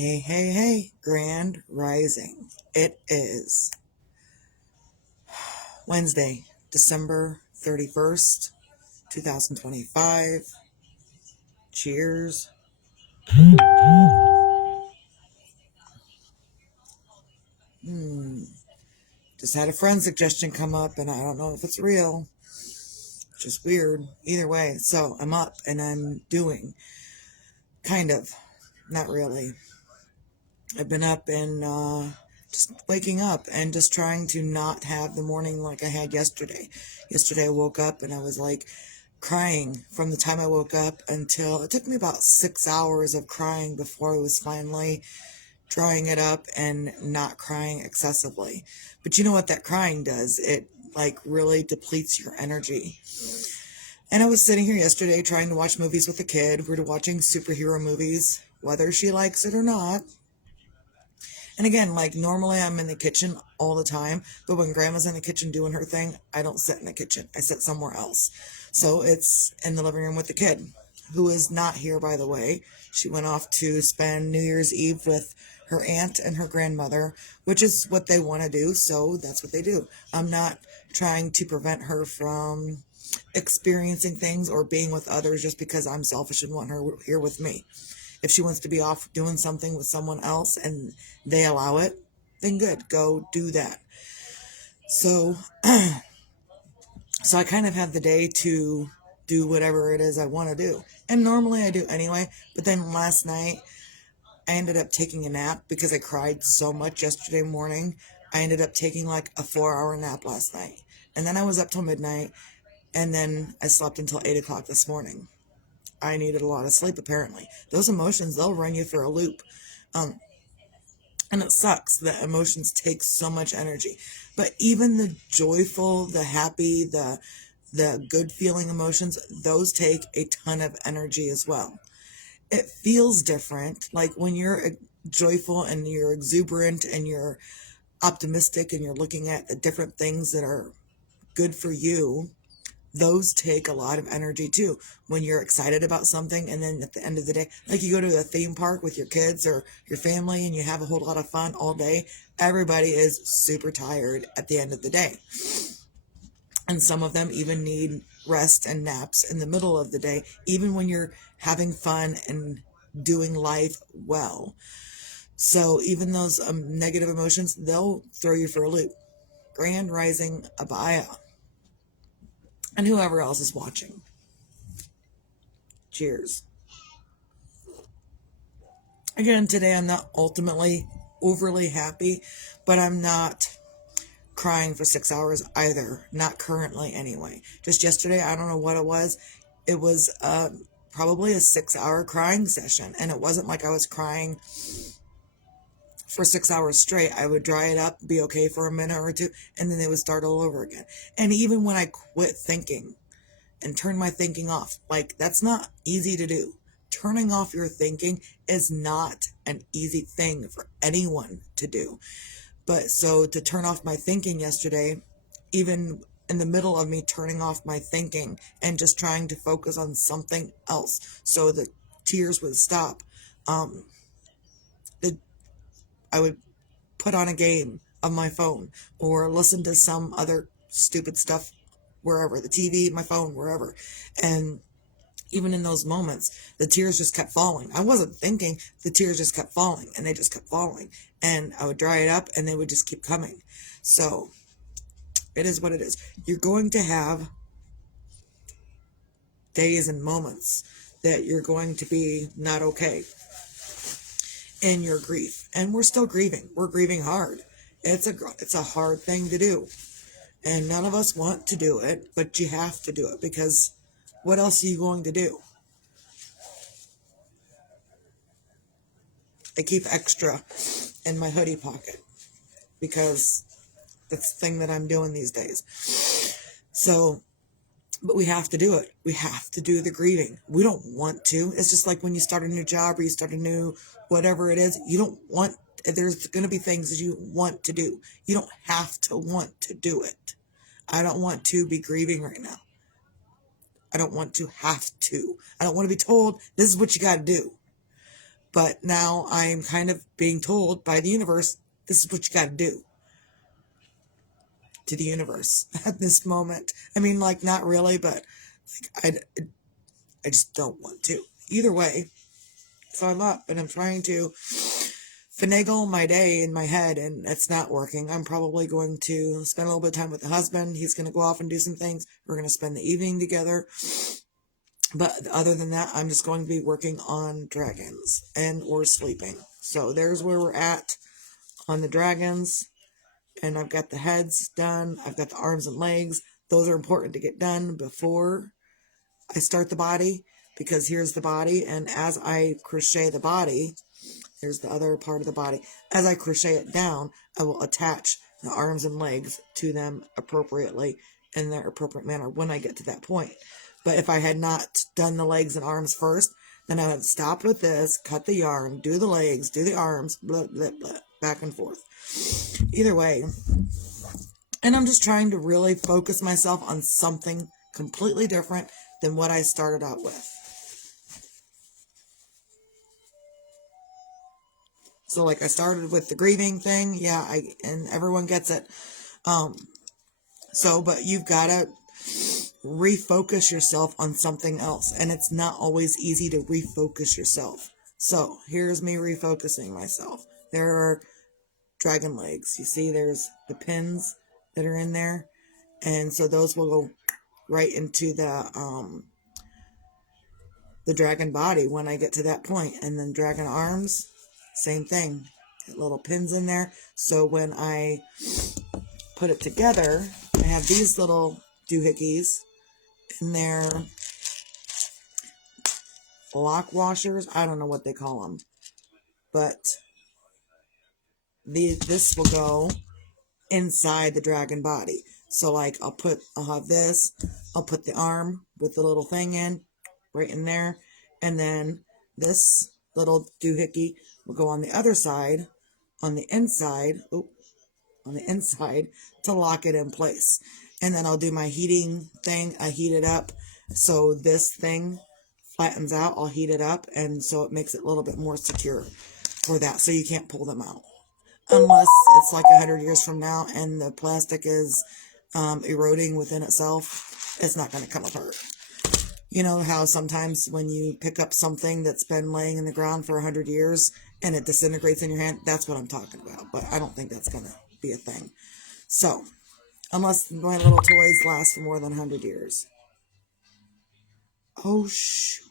Hey, hey, hey, Grand Rising. It is Wednesday, December 31st, 2025. Cheers. Just had a friend suggestion come up, and I don't know if it's real. Just weird. Either way, so I'm up and I'm doing. Kind of. Not really. I've been up and just waking up and just trying to not have the morning like I had yesterday. Yesterday I woke up and I was like crying from the time I woke up until it took me about 6 hours of crying before I was finally drying it up and not crying excessively. But you know what that crying does? It like really depletes your energy. And I was sitting here yesterday trying to watch movies with the kid. We're watching superhero movies, whether she likes it or not. And again, like normally I'm in the kitchen all the time, but when grandma's in the kitchen doing her thing, I don't sit in the kitchen. I sit somewhere else. So it's in the living room with the kid, who is not here, by the way. She went off to spend New Year's Eve with her aunt and her grandmother, which is what they want to do. So that's what they do. I'm not trying to prevent her from experiencing things or being with others just because I'm selfish and want her here with me. If she wants to be off doing something with someone else and they allow it, then good, go do that. So, so I kind of have the day to do whatever it is I want to do. And normally I do anyway, but then last night I ended up taking a nap because I cried so much yesterday morning. I ended up taking like a 4-hour nap last night. And then I was up till midnight, and then I slept until 8 o'clock this morning. I needed a lot of sleep, apparently. Those emotions, they'll run you through a loop. And it sucks that emotions take so much energy. But even the joyful, the happy, the good feeling emotions, those take a ton of energy as well. It feels different. Like when you're joyful and you're exuberant and you're optimistic and you're looking at the different things that are good for you, those take a lot of energy too. When you're excited about something and then at the end of the day, like you go to a theme park with your kids or your family and you have a whole lot of fun all day, everybody is super tired at the end of the day. And some of them even need rest and naps in the middle of the day, even when you're having fun and doing life well. So even those negative emotions, they'll throw you for a loop. Grand Rising Abaya. And whoever else is watching. Cheers. Again, today I'm not ultimately overly happy, but I'm not crying for 6 hours either. Not currently, anyway. Just yesterday, I don't know what it was. It was probably a 6-hour crying session, and it wasn't like I was crying for 6 hours straight. I would dry it up, be okay for a minute or two, and then it would start all over again. And even when I quit thinking and turn my thinking off, like that's not easy to do. Turning off your thinking is not an easy thing for anyone to do. But so to turn off my thinking yesterday, even in the middle of me turning off my thinking and just trying to focus on something else so the tears would stop, it, I would put on a game of my phone or listen to some other stupid stuff wherever, the TV, my phone, wherever. And even in those moments, the tears just kept falling. I wasn't thinking, the tears just kept falling and they just kept falling. And I would dry it up and they would just keep coming. So it is what it is. You're going to have days and moments that you're going to be not okay in your grief. And we're still grieving. We're grieving hard. It's a hard thing to do. And none of us want to do it, but you have to do it because what else are you going to do? I keep extra in my hoodie pocket because that's the thing that I'm doing these days. So, but we have to do it. We have to do the grieving. We don't want to. It's just like when you start a new job or you start a new whatever it is, you don't want, there's going to be things that you want to do. You don't have to want to do it. I don't want to be grieving right now. I don't want to have to. I don't want to be told this is what you got to do. But now I'm kind of being told by the universe, this is what you got to do to the universe at this moment. I mean, like, not really, but like, I just don't want to. Either way, so I'm up and I'm trying to finagle my day in my head, and it's not working. I'm probably going to spend a little bit of time with the husband. He's going to go off and do some things. We're going to spend the evening together. But other than that, I'm just going to be working on dragons and or sleeping. So there's where we're at on the dragons. And I've got the heads done. I've got the arms and legs. Those are important to get done before I start the body, because here's the body. And as I crochet the body, here's the other part of the body. As I crochet it down, I will attach the arms and legs to them appropriately in their appropriate manner when I get to that point. But if I had not done the legs and arms first, then I would stop with this, cut the yarn, do the legs, do the arms, blah, blah, blah, back and forth. Either way. And I'm just trying to really focus myself on something completely different than what I started out with. So like I started with the grieving thing. Yeah, and everyone gets it. But you've got to refocus yourself on something else. And it's not always easy to refocus yourself. So here's me refocusing myself. There are dragon legs. You see there's the pins that are in there. And so those will go right into the dragon body when I get to that point. And then dragon arms, same thing. Get little pins in there. So when I put it together, I have these little doohickeys in there. Lock washers. I don't know what they call them. But this will go inside the dragon body. So like I'll have this. I'll put the arm with the little thing in, right in there. And then this little doohickey will go on the other side, on the inside, to lock it in place. And then I'll do my heating thing. I heat it up so this thing flattens out. I'll heat it up, and so it makes it a little bit more secure for that, so you can't pull them out. Unless it's like 100 years from now and the plastic is eroding within itself, it's not going to come apart. You know how sometimes when you pick up something that's been laying in the ground for 100 years and it disintegrates in your hand? That's what I'm talking about. But I don't think that's going to be a thing. So, unless my little toys last for more than 100 years. Oh, shoot.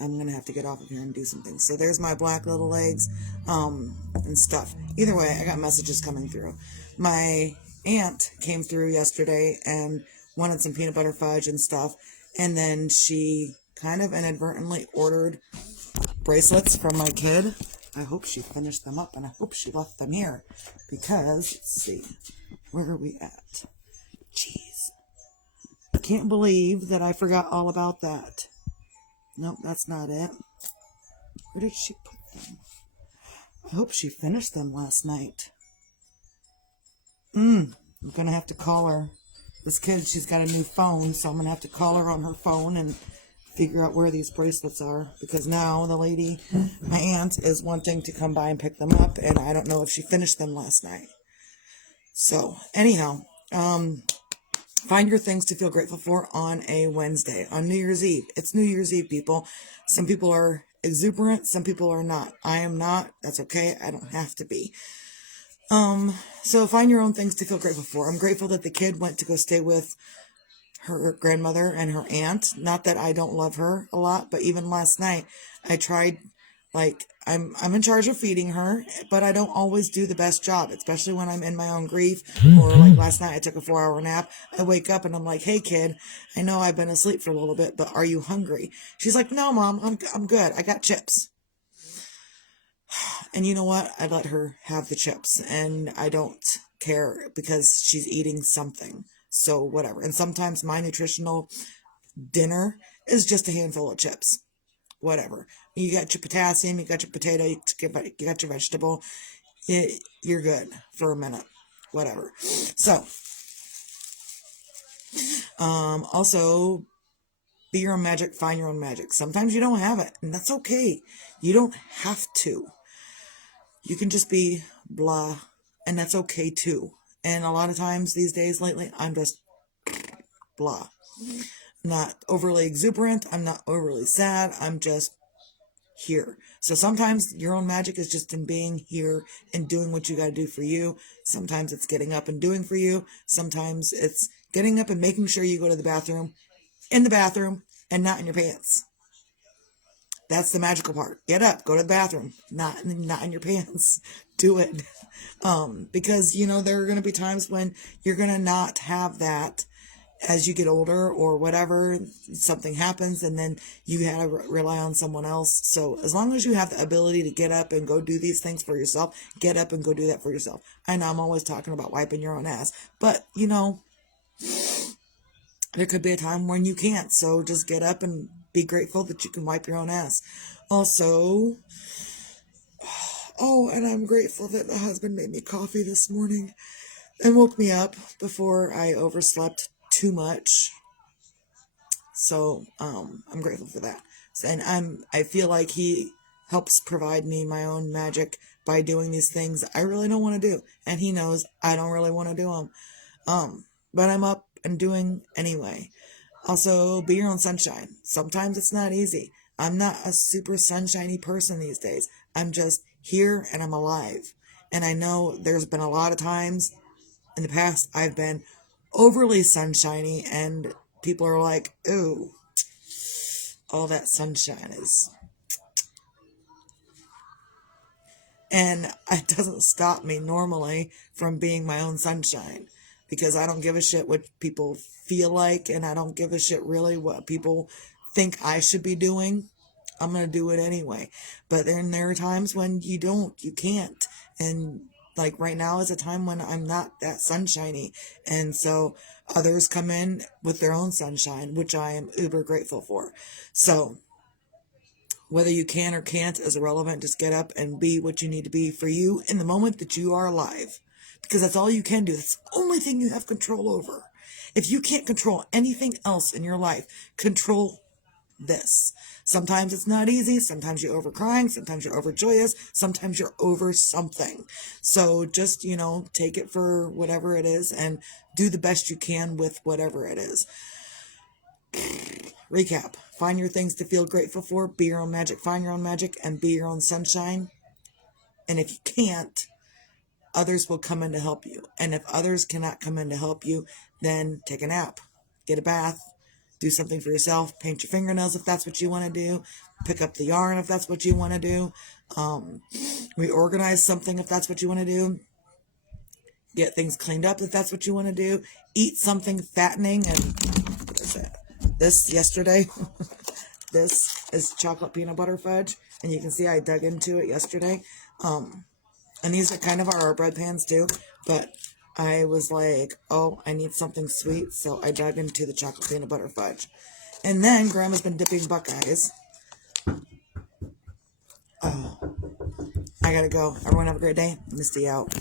I'm going to have to get off of here and do some things. So there's my black little legs and stuff. Either way, I got messages coming through. My aunt came through yesterday and wanted some peanut butter fudge and stuff. And then she kind of inadvertently ordered bracelets from my kid. I hope she finished them up and I hope she left them here. Because, let's see, where are we at? Jeez. I can't believe that I forgot all about that. Nope, that's not it. Where did she put them? I hope she finished them last night. I'm going to have to call her. This kid, she's got a new phone, so I'm going to have to call her on her phone and figure out where these bracelets are. Because now the lady, my aunt, is wanting to come by and pick them up, and I don't know if she finished them last night. So, anyhow, find your things to feel grateful for on a Wednesday, on New Year's Eve. It's New Year's Eve, people. Some people are exuberant, some people are not. I am not. That's okay. I don't have to be. So find your own things to feel grateful for. I'm grateful that the kid went to go stay with her grandmother and her aunt. Not that I don't love her a lot, but even last night I tried, like, I'm in charge of feeding her, but I don't always do the best job, especially when I'm in my own grief. Or like last night I took a 4-hour nap. I wake up and I'm like, "Hey kid, I know I've been asleep for a little bit, but are you hungry?" She's like, "No, Mom, I'm good. I got chips." And you know what? I let her have the chips and I don't care because she's eating something. So whatever. And sometimes my nutritional dinner is just a handful of chips. Whatever. You got your potassium, you got your potato, you got your vegetable. You're good for a minute. Whatever. So, also, Be your own magic, find your own magic. Sometimes you don't have it, and that's okay. You don't have to. You can just be blah, and that's okay too. And a lot of times these days lately, I'm just blah. Not overly exuberant. I'm not overly sad. I'm just here. So sometimes your own magic is just in being here and doing what you got to do for you. Sometimes it's getting up and doing for you. Sometimes it's getting up and making sure you go to the bathroom, in the bathroom, and not in your pants. That's the magical part. Get up, go to the bathroom, not in your pants. Do it. Because, there are going to be times when you're going to not have that as you get older or whatever. Something happens and then you have to rely on someone else. So as long as you have the ability to get up and go do these things for yourself, get up and go do that for yourself. I know I'm always talking about wiping your own ass, but, there could be a time when you can't. So just get up and be grateful that you can wipe your own ass. Also, and I'm grateful that my husband made me coffee this morning and woke me up before I overslept too much. So, I'm grateful for that. And I feel like he helps provide me my own magic by doing these things I really don't want to do. And he knows I don't really want to do them. But I'm up and doing anyway. Also, be your own sunshine. Sometimes it's not easy. I'm not a super sunshiny person these days. I'm just here and I'm alive. And I know there's been a lot of times in the past I've been overly sunshiny and people are like, ooh, all that sunshine is. And it doesn't stop me normally from being my own sunshine. Because I don't give a shit what people feel like, and I don't give a shit really what people think I should be doing. I'm going to do it anyway. But then there are times when you can't. And like right now is a time when I'm not that sunshiny. And so others come in with their own sunshine, which I am uber grateful for. So whether you can or can't is irrelevant. Just get up and be what you need to be for you in the moment that you are alive. Because that's all you can do. That's the only thing you have control over. If you can't control anything else in your life, control this. Sometimes it's not easy. Sometimes you're over crying. Sometimes you're overjoyous. Sometimes you're over something. So just, take it for whatever it is and do the best you can with whatever it is. Recap. Find your things to feel grateful for. Be your own magic. Find your own magic and be your own sunshine. And if you can't, others will come in to help you. And if others cannot come in to help you, then take a nap, get a bath, do something for yourself, paint your fingernails if that's what you want to do, pick up the yarn if that's what you want to do, reorganize something if that's what you want to do, get things cleaned up if that's what you want to do, eat something fattening. And what is that? This yesterday, this is chocolate peanut butter fudge, and you can see I dug into it yesterday. And these are kind of our bread pans too, but I was like, I need something sweet, so I dug into the chocolate peanut butter fudge. And then Grandma's been dipping Buckeyes. I gotta go. Everyone have a great day. Misty out.